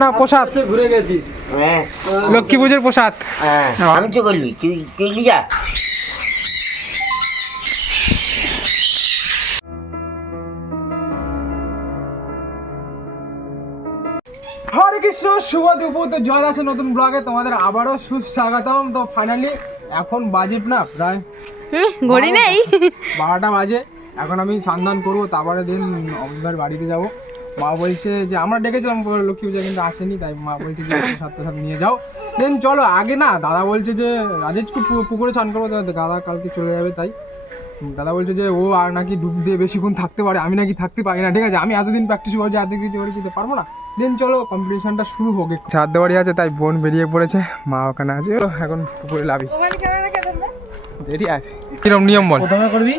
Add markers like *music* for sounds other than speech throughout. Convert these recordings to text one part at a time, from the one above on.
না প্রসাদ। ঘুরে গেছি। হ্যাঁ। লক্ষ্মী পুজোর প্রসাদ? হ্যাঁ। আমি তো করলি তুই তুই যা। হরে কৃষ্ণ শুভ দুপুর। তো জয় আছে নতুন ব্লগে তোমাদের আবারও সুস্বাগতম। তো ফাইনালি এখন বাজে না প্রায় ঘড়ি নেই। বারোটা বাজে। এখন আমি সন্ধান করব তারপরে দিন অমিতার বাড়িতে যাব। মা বলছে যে আমরা ডেকেছিলাম লক্ষ্মী পূজা কিন্তু আসেনি তাই মা বলছে যে সাতটা সাত নিয়ে যাও। দেন চলো আগে না দাদা বলছে যে আজকে পু- পুকুরে স্নান করব দাদা কালকে চলে যাবে তাই। দাদা বলছে যে ও আর নাকি ডুব দিয়ে বেশিক্ষণ থাকতে পারে আমি নাকি থাকতে পারি না ঠিক আছে আমি এতদিন প্র্যাকটিস করছি এত কিছু করে যেতে পারব না। দেন চলো কম্পিটিশনটা শুরু হোক ছাদ বাড়ি আছে তাই বোন বেরিয়ে পড়েছে মা ওখানে আছে চলো, এখন পুকুরে লাভি রেডি আছে। কিরম নিয়ম বল? প্রথমে করবি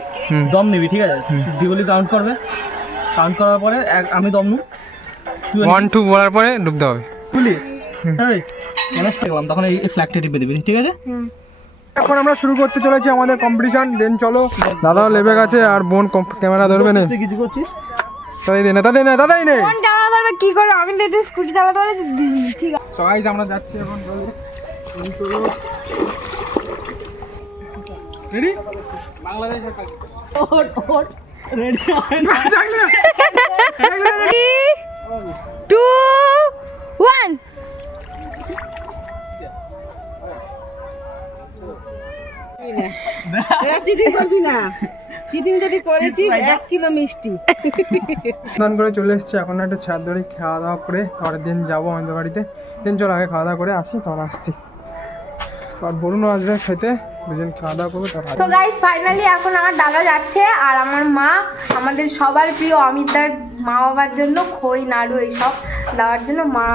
দম নিবি ঠিক আছে? যেগুলি কাউন্ট করবে। কাউন্ট করার পরে এক- আমি দম নু তুই ওয়ান টু বলার পরে ডুবতে হবে। এই ম্যানেজ তখন এই ফ্ল্যাগটা টিপে দিবি ঠিক আছে? এখন আমরা শুরু করতে চলেছি আমাদের কম্পিটিশন দেন চলো। দাদাও লেবে গেছে আর বোন ক্যামেরা ধরবে না। কিছু করছিস? তাই দে না তাদের না তাদের নেই কোন ক্যামেরা ধরবে কি করে? আমি তো একটু স্কুটি চালাতে পারি ঠিক আছে। সবাই আমরা যাচ্ছি এখন চলো। রেডি বাংলাদেশ ওট ওট এক কিলো মিষ্টি স্নান করে চলে এসেছি এখন একটা ছাদ ধরে খাওয়া দাওয়া করে পরের দিন যাব আমাদের বাড়িতে দিন চলো আগে খাওয়া দাওয়া করে আসি তারপর আসছি আর বরুণও আসবে খেতে দুজন খাওয়া দাওয়া করব তারপর তো গাইস ফাইনালি এখন আমার দাদা যাচ্ছে আর আমার মা আমাদের সবার প্রিয় অমিতার মা বাবার জন্য খই নাড়ু এইসব দেওয়ার জন্য মা।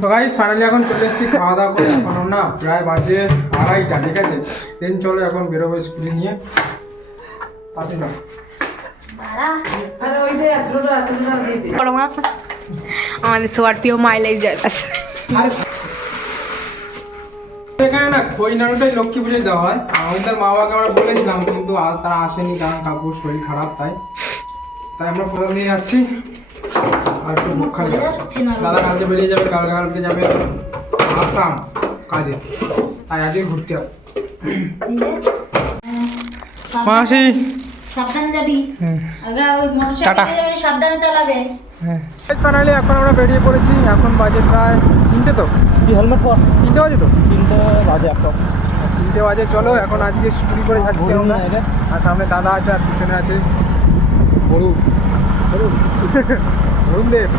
তো গাইস ফাইনালি এখন চলে এসেছি খাওয়া দাওয়া করে। এখন না প্রায় বাজে আড়াইটা ঠিক আছে? দেন চলো এখন বেরোবো স্কুলে নিয়ে। পাচ্ছি না আমাদের সবার প্রিয় মাইলাই জল আছে এখানে না খই নাড়ুটাই লক্ষ্মী পুজোয় দেওয়া হয়। আমাদের মা বাবাকে আমরা বলেছিলাম কিন্তু আর তারা আসেনি কারণ কাকুর শরীর খারাপ তাই। তাই আমরা প্রথম নিয়ে যাচ্ছি। আর একটু বুক খালি দাদা কালকে বেরিয়ে যাবে কালকে কালকে যাবে আসাম কাজে। তাই আজকে ঘুরতে হবে মাসি। সাবধানে যাবি। হ্যাঁ। আগে ওই মোটরসাইকেলে সাবধানে চালাবে। হ্যাঁ। ফাইনালি এখন আমরা বেরিয়ে পড়েছি এখন বাজে প্রায় তিনটে তো। কি হেলমেট পর? তিনটে বাজে তো। তিনটে বাজে একটা। তিনটে বাজে চলো এখন আজকে চুরি করে যাচ্ছি আমরা। আর সামনে দাদা আছে আর পিছনে আছে। বরুণ *laughs* দেব।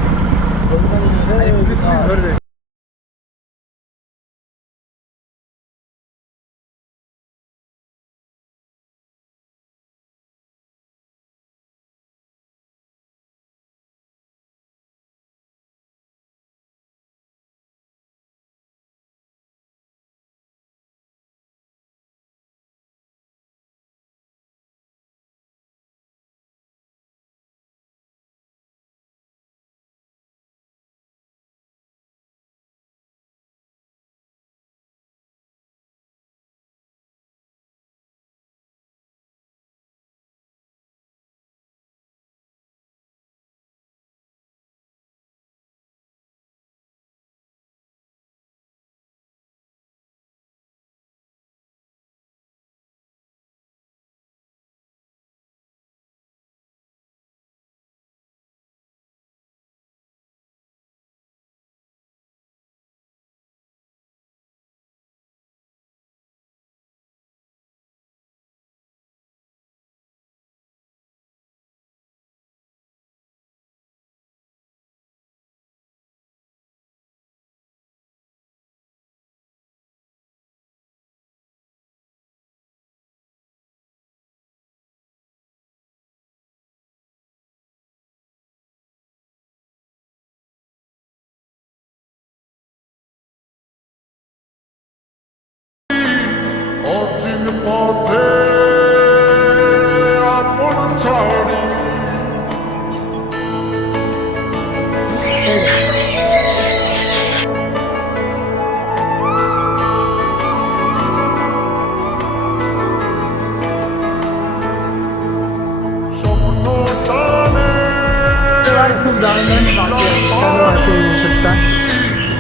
Carmen, Carmen, Carmen, Carmen,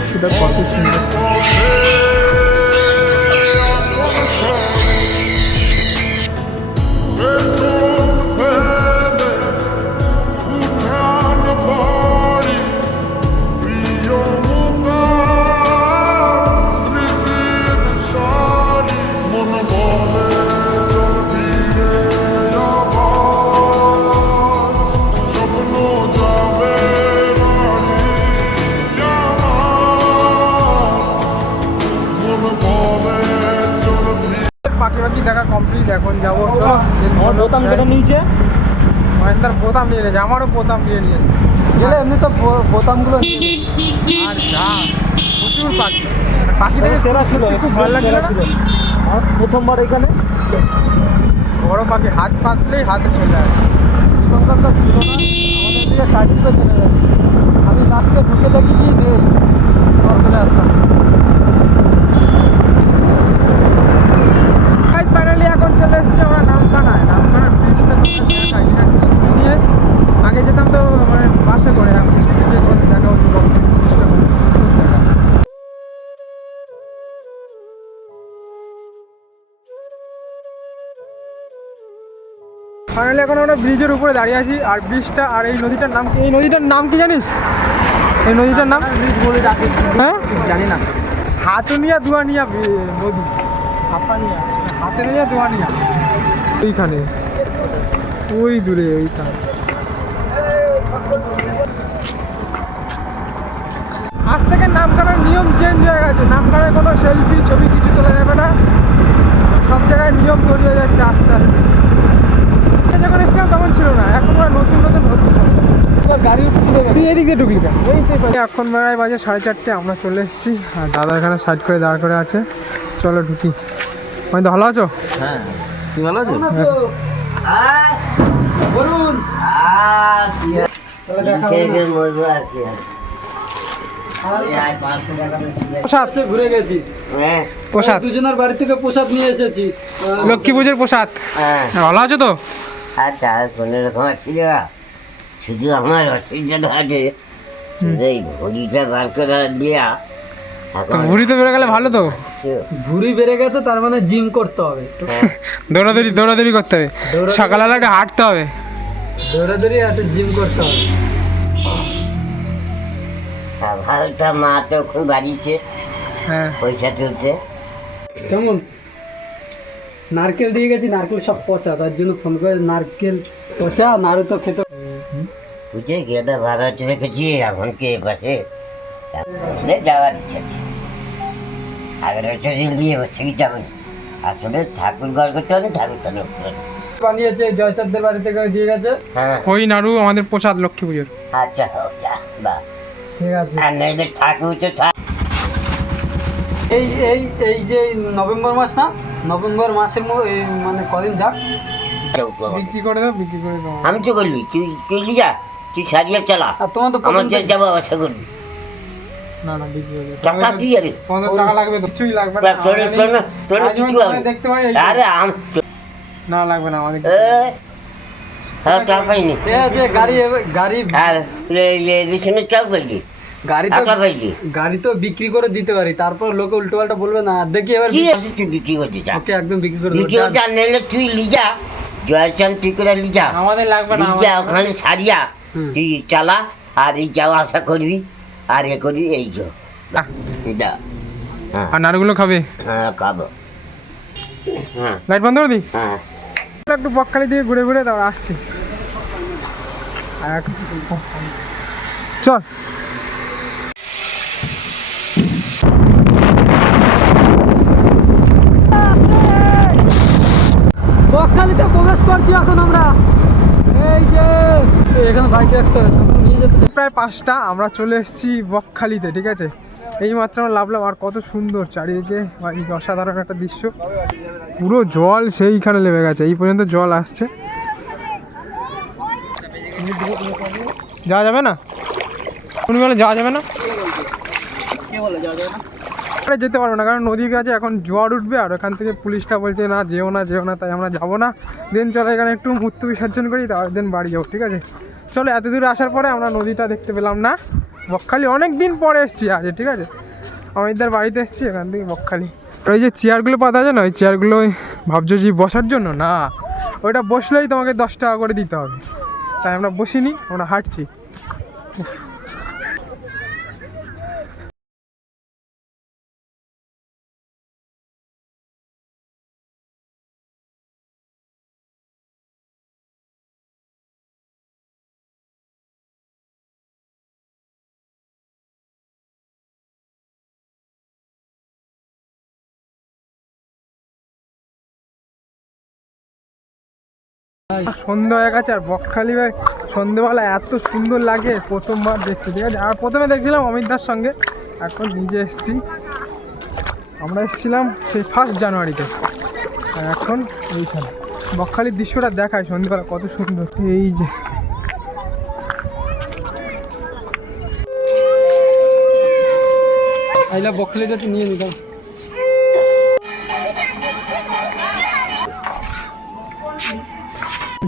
Carmen, Carmen, Carmen, কেটে নিয়েছে মহেন্দার বোতাম নিয়েছে আমারও বোতাম নিয়ে নিয়েছে। গেলে এমনি তো বোতামগুলো আর যা প্রচুর পাখি। পাখি দেখে সেরা ছিল খুব ভালো লাগছিল না? প্রথমবার এখানে। বড় পাখি হাত পাতলেই হাতে চলে আসে। দোকানদারটা ছিল না আমাদের দিকে কাটিং চলে গেছে। আমি লাস্টে ঢুকে দেখি কি চলে আসলাম। ফাইনালি এখন চলে এসেছি আমরা নামখানায়। নামখানা ফাইনালি এখন আমরা ব্রিজের উপরে দাঁড়িয়ে আছি। আর ব্রিজটা আর এই নদীটার নাম কি? এই নদীটার নাম কি জানিস? এই নদীটার নাম? ব্রিজ বলে ডাকে হ্যাঁ? জানি না। হাতুনিয়া দুয়ানিয়া নদী। হাপানিয়া হাতেনিয়া দুয়ানিয়া ওইখানে। ওই দূরে ওইখানে আজ থেকে নামখানার নিয়ম চেঞ্জ হয়ে গেছে। নামখানায় কোনো সেলফি ছবি কিছু তোলা যাবে না। সব জায়গায় নিয়ম তৈরি হয়ে যাচ্ছে আস্তে আস্তে। যখন এসেছিলাম তখন ছিল না। এখন ওরা নতুন নতুন হচ্ছে। গাড়ি উঠে তুই এদিক দিয়ে ঢুকলি এখন বেড়ায় বাজে সাড়ে চারটে আমরা চলে এসেছি। আর দাদা এখানে সাইড করে দাঁড় করে আছে। চলো ঢুকি। মানে ভালো আছো? হ্যাঁ। তুমি ভালো আছো? কি প্রসাদ। ঘুরে গেছি। হ্যাঁ। প্রসাদ। দুজনের বাড়ি থেকে প্রসাদ নিয়ে এসেছি। লক্ষ্মী পুজোর প্রসাদ। হ্যাঁ। ভালো আছো তো? আচ্ছা আর কোনো রকম আছে শুধু আমার অসুবিধাটা আছে। শুধু এই ঘড়িটা বার করে দিয়া তো ভুড়ি তো বেরো গেলে ভালো তো। ভুড়ি বেড়ে গেছে তার মানে জিম করতে হবে। দৌড়াদৌড়ি দৌড়াদৌড়ি করতে হবে। সকালবেলা একটু হাঁটতে হবে। দৌড়াদৌড়ি একটা জিম করতে হবে। ভালোটা মা তো এখন বাড়িতে হ্যাঁ। পয়সা তুলতে। কেমন? নারকেল দিয়ে গেছি নারকেল সব পচা তার জন্য ফোন করে নারকেল পচা নাড়ু তো খেতে বুঝে গেটা ভাড়া রেখেছি এখন কে পাশে যাওয়ার ইচ্ছা আগের বছর দিয়ে বসে কি যাবেন আসলে ঠাকুর ঘর করতে হবে ঠাকুর তো। বানিয়েছে জয়চাঁদদের বাড়ি থেকে দিয়ে গেছে। হ্যাঁ। ওই নাড়ু আমাদের প্রসাদ লক্ষ্মী পুজোর। আচ্ছা হোক বা। ঠিক আছে। আর নইলে ঠাকুর তো ঠাকুর এই এই এই যে নভেম্বর মাস না? নভেম্বর মাসের মানে কদিন যাক বিক্রি করে দাও বিক্রি করে দাও। আমি তো করবি তুই যা তুই সারিয়ে চালা। আর তোমার তো আমার যে যাব আশা করবি। না না বিক্রি করে টাকা কি আরে। টাকা লাগবে তো কিছুই লাগবে না। তোর তোর কিছু হবে। দেখতে আরে আম না লাগবে না আমাদের হ্যাঁ টাকা পাইনি। গাড়ি গাড়ি। আর রেশনের চাপ গাড়ি তো গাড়ি তো বিক্রি করে দিতে পারি তারপর লোকে উল্টো পাল্টা বলবে না দেখি এবার তুই বিক্রি করতে চা ওকে একদম বিক্রি করে বিক্রি করতে আর নিলে তুই লিজা জয়চান তুই করে লিজা। আমাদের লাগবে না লিজা ওখানে সারিয়া তুই চালা আর এই যাওয়া আসা করবি আর এ করবি এই যো। এটা হ্যাঁ। আর নাড়ুগুলো খাবে? হ্যাঁ খাব। হ্যাঁ। লাইট বন্ধ করে দিই হ্যাঁ। একটু বকখালি দিয়ে ঘুরে ঘুরে তারপর আসছি। আর চল বকখালিতে প্রবেশ করছি এখন আমরা এই যে এখানে বাইক রাখতে হবে সামনে নিয়ে যেতে প্রায় পাঁচটা, আমরা চলে এসেছি বকখালিতে, ঠিক আছে? এই মাত্র আমরা লাভলাম, আর কত সুন্দর চারিদিকে অসাধারণ একটা দৃশ্য। পুরো জল সেইখানে লেবে গেছে, এই পর্যন্ত জল আসছে। যাওয়া যাবে না? কোন বেলা যাওয়া যাবে না? যেতে পারব না, কারণ নদীর কাছে এখন জোয়ার উঠবে আর ওখান থেকে পুলিশটা বলছে, না, যেও না যেও না, তাই আমরা যাব না। দেন চলো এখানে একটু মূর্তি বিসর্জন করি তারপর দেন বাড়ি যাব, ঠিক আছে? চলো, এত দূরে আসার পরে আমরা নদীটা দেখতে পেলাম না। বকখালি অনেক দিন পরে এসেছি আজ ঠিক আছে? অমিতদার বাড়িতে এসেছি, এখান থেকে বকখালি। আর ওই যে চেয়ারগুলো পাতা আছে না, ওই চেয়ারগুলো ভাবছ যে বসার জন্য? না, ওইটা বসলেই তোমাকে দশ টাকা করে দিতে হবে। তাই আমরা বসিনি, আমরা হাঁটছি। সন্ধ্যা হয়ে গেছে আর বকখালি ভাই, সন্ধ্যেবেলা এত সুন্দর লাগে, প্রথমবার দেখছি ঠিক আছে? আর প্রথমে দেখছিলাম অমিতদার সঙ্গে, এখন নিজে এসেছি। আমরা এসেছিলাম সেই ফার্স্ট জানুয়ারিতে আর এখন এইখানে। বকখালির দৃশ্যটা দেখায় সন্ধ্যেবেলা, কত সুন্দর। এই যে। আইলা একটু নিয়ে নিতাম।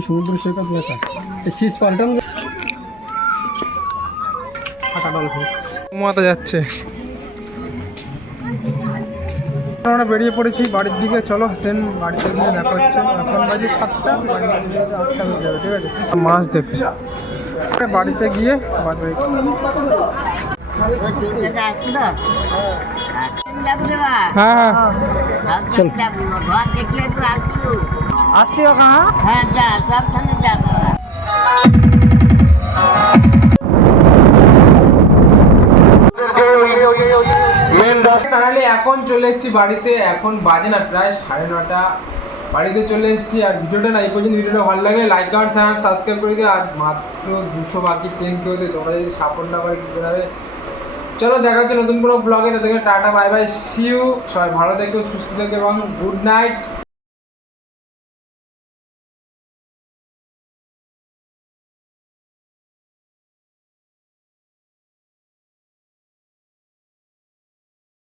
সমুদ্র সৈকত লেখা শীষ পাল্টান যাচ্ছে। আমরা বেরিয়ে পড়েছি বাড়ির দিকে। চলো দেন বাড়িতে গিয়ে দেখা হচ্ছে। এখন বাজে সাতটা। ঠিক আছে? মাছ দেখছি বাড়িতে গিয়ে হ্যাঁ হ্যাঁ। আসছি ওখানে হ্যাঁ? যা সাবধানে যা। এখন চলে এসেছি বাড়িতে এখন বাজে না প্রায় সাড়ে নটা। বাড়িতে চলে এসেছি আর ভিডিওটা না এই পর্যন্ত ভিডিওটা ভালো লাগলে লাইক কমেন্ট চ্যানেল সাবস্ক্রাইব করে দিও। আর মাত্র দুশো বাকি টেন করে দিও তোমরা যদি সাপোর্ট না করে কী করে চলো দেখা হচ্ছে নতুন কোনো ব্লগে তাদেরকে টাটা বাই বাই সিউ সবাই ভালো থেকো সুস্থ থেকো এবং গুড নাইট